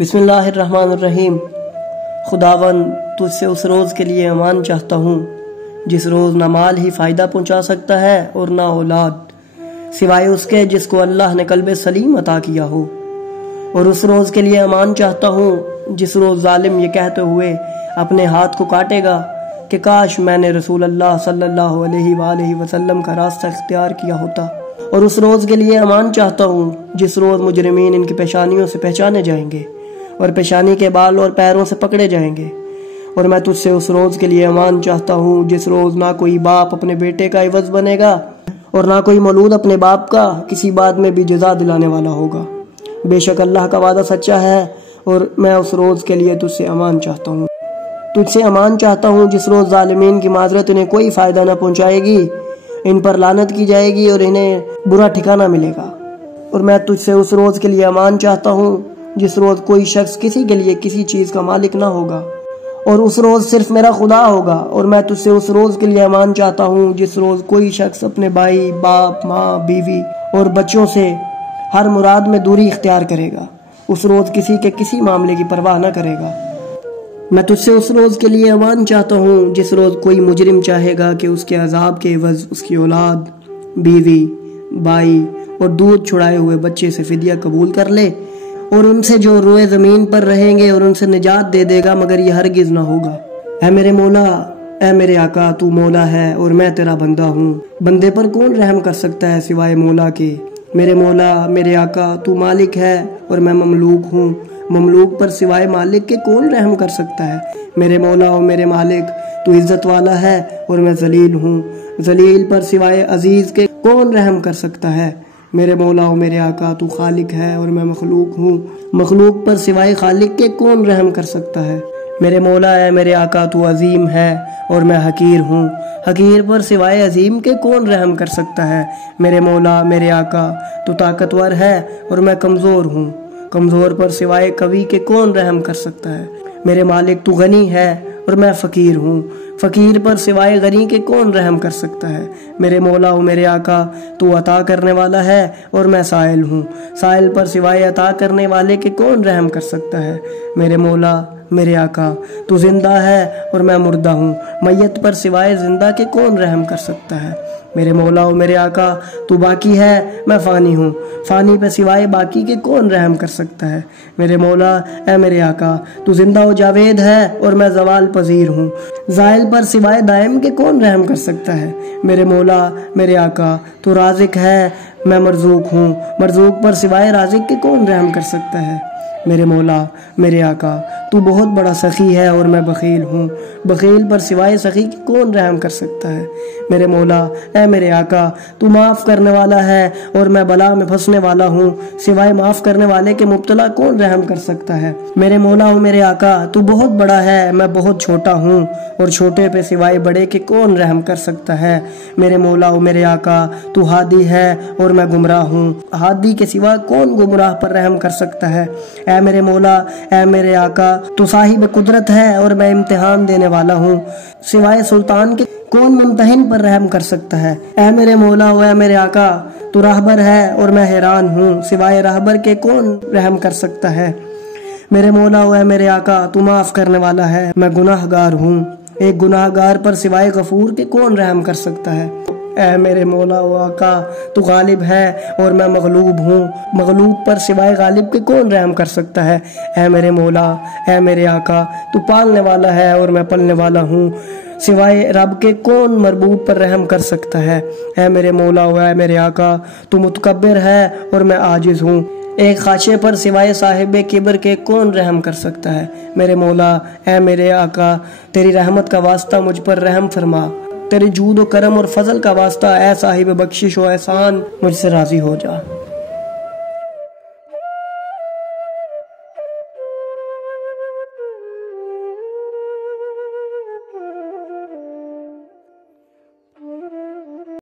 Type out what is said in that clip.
بسم اللہ الرحمن الرحیم۔ خداوند تجھ سے اس روز کے لیے امان چاہتا ہوں جس روز نہ مال ہی فائدہ پہنچا سکتا ہے اور نہ اولاد، سوائے اس کے جس کو اللہ نے قلب سلیم عطا کیا ہو۔ اور اس روز کے لیے امان چاہتا ہوں جس روز ظالم یہ کہتے ہوئے اپنے ہاتھ کو کاٹے گا کہ کاش میں نے رسول اللہ صلی اللہ علیہ وآلہ وسلم کا راستہ اختیار کیا ہوتا۔ اور اس روز کے لیے امان چاہتا ہوں جس روز مجرمین ان کی پیشانیوں سے پہچانے جائیں گے اور پیشانی کے بال اور پیروں سے پکڑے جائیں گے۔ اور میں تجھ سے اس روز کے لیے امان چاہتا ہوں جس روز نہ کوئی باپ اپنے بیٹے کا عوض بنے گا اور نہ کوئی مولود اپنے باپ کا کسی بات میں بھی جزا دلانے والا ہوگا۔ بے شک اللہ کا وعدہ سچا ہے اور میں اس روز کے لیے تجھ سے امان چاہتا ہوں۔ تجھ سے امان چاہتا ہوں جس روز ظالمین کی معذرت انہیں کوئی فائدہ نہ پہنچائے گی، ان پر لعنت کی جائے گی اور انہیں برا ٹھکانہ ملے گا۔ اور میں تجھ سے اس روز کے لیے امان چاہتا ہوں جس روز کوئی شخص کسی کے لیے کسی چیز کا مالک نہ ہوگا اور اس روز صرف میرا خدا ہوگا۔ اور میں تجھ سے اس روز کے لیے امان چاہتا ہوں جس روز کوئی شخص اپنے بھائی، باپ، ماں، بیوی اور بچوں سے ہر مراد میں دوری اختیار کرے گا۔ اس روز کسی کے کسی معاملے کی پرواہ نہ کرے گا۔ میں تجھ سے اس روز کے لیے امان چاہتا ہوں جس روز کوئی مجرم چاہے گا کہ اس کے عذاب کے عوض اس کی اولاد، بیوی، بھائی اور دودھ چھڑائے ہوئے بچے سے فدیہ قبول کر لے اور ان سے جو روئے زمین پر رہیں گے اور ان سے نجات دے دے گا، مگر یہ ہرگز نہ ہوگا۔ اے میرے مولا، اے میرے آقا، تو مولا ہے اور میں تیرا بندہ ہوں۔ بندے پر کون رحم کر سکتا ہے سوائے مولا کے؟ میرے مولا، میرے آقا، تو مالک ہے اور میں مملوک ہوں۔ مملوک پر سوائے مالک کے کون رحم کر سکتا ہے؟ میرے مولا اور میرے مالک، تو عزت والا ہے اور میں ذلیل ہوں۔ ذلیل پر سوائے عزیز کے کون رحم کر سکتا ہے؟ میرے مولا و میرے آقا، تو خالق ہے اور میں مخلوق ہوں۔ مخلوق پر سوائے خالق کے کون رحم کر سکتا ہے؟ میرے مولا ہے میرے آقا، تو عظیم ہے اور میں حقیر ہوں۔ حقیر پر سوائے عظیم کے کون رحم کر سکتا ہے؟ میرے مولا میرے آقا، تو طاقتور ہے اور میں کمزور ہوں۔ کمزور پر سوائے قوی کے کون رحم کر سکتا ہے؟ میرے مالک، تو غنی ہے اور میں فقیر ہوں۔ فقیر پر سوائے غنی کے کون رحم کر سکتا ہے؟ میرے مولا و میرے آقا، تو عطا کرنے والا ہے اور میں سائل ہوں۔ سائل پر سوائے عطا کرنے والے کے کون رحم کر سکتا ہے؟ میرے مولا میرے آقا، تو زندہ ہے اور میں مردہ ہوں۔ میت پر سوائے زندہ کے کون رحم کر سکتا ہے؟ میرے مولا و میرے آقا، تو باقی ہے، میں فانی ہوں۔ فانی پہ سوائے باقی کے کون رحم کر سکتا ہے؟ میرے مولا اے میرے آقا، تو زندہ و جاوید ہے اور میں زوال پذیر ہوں۔ زائل پر سوائے دائم کے کون رحم کر سکتا ہے؟ میرے مولا میرے آقا، تو رازق ہے، میں مرزوق ہوں۔ مرزوق پر سوائے رازق کے کون رحم کر سکتا ہے؟ میرے مولا میرے آقا، تو بہت بڑا سخی ہے اور میں بخیل ہوں۔ بخیل پر سوائے سخی کی کون رحم کر سکتا ہے؟ میرے مولا اے میرے آقا، تو معاف کرنے والا ہے اور میں بلا میں پھنسنے والا ہوں۔ سوائے معاف کرنے والے کے مبتلا کون رحم کر سکتا ہے؟ میرے مولا و میرے آقا، تو بہت بڑا ہے، میں بہت چھوٹا ہوں اور چھوٹے پہ سوائے بڑے کے کون رحم کر سکتا ہے؟ میرے مولا و میرے آقا، تو ہادی ہے اور میں گمراہ ہوں۔ ہادی کے سوا کون گمراہ پر رحم کر سکتا ہے؟ اے میرے مولا اے میرے آقا، تو صاحب قدرت ہے اور میں امتحان دینے والا ہوں۔ سوائے سلطان کے کون ممتحن پر رحم کر سکتا ہے؟ اے میرے مولا و اے میرے آقا، تو راہبر ہے اور میں حیران ہوں۔ سوائے راہبر کے کون رحم کر سکتا ہے؟ میرے مولا و اے میرے آقا، تو معاف کرنے والا ہے، میں گناہ گار ہوں۔ ایک گناہ گار پر سوائے غفور کے کون رحم کر سکتا ہے؟ اے میرے مولا و آقا، تو غالب ہے اور میں مغلوب ہوں۔ مغلوب پر سوائے غالب کے کون رحم کر سکتا ہے؟ اے میرے مولا اے میرے آقا، تو پالنے والا ہے اور میں پلنے والا ہوں۔ سوائے رب کے کون مربوب پر رحم کر سکتا ہے؟ اے میرے مولا و اے میرے آقا، تو متکبر ہے اور میں عاجز ہوں۔ ایک خاشے پر سوائے صاحب کبر کے کون رحم کر سکتا ہے؟ میرے مولا اے میرے آقا، تیری رحمت کا واسطہ مجھ پر رحم فرما۔ تیری جود و کرم اور فضل کا واسطہ اے صاحب بخشش و احسان، مجھ سے راضی ہو جا۔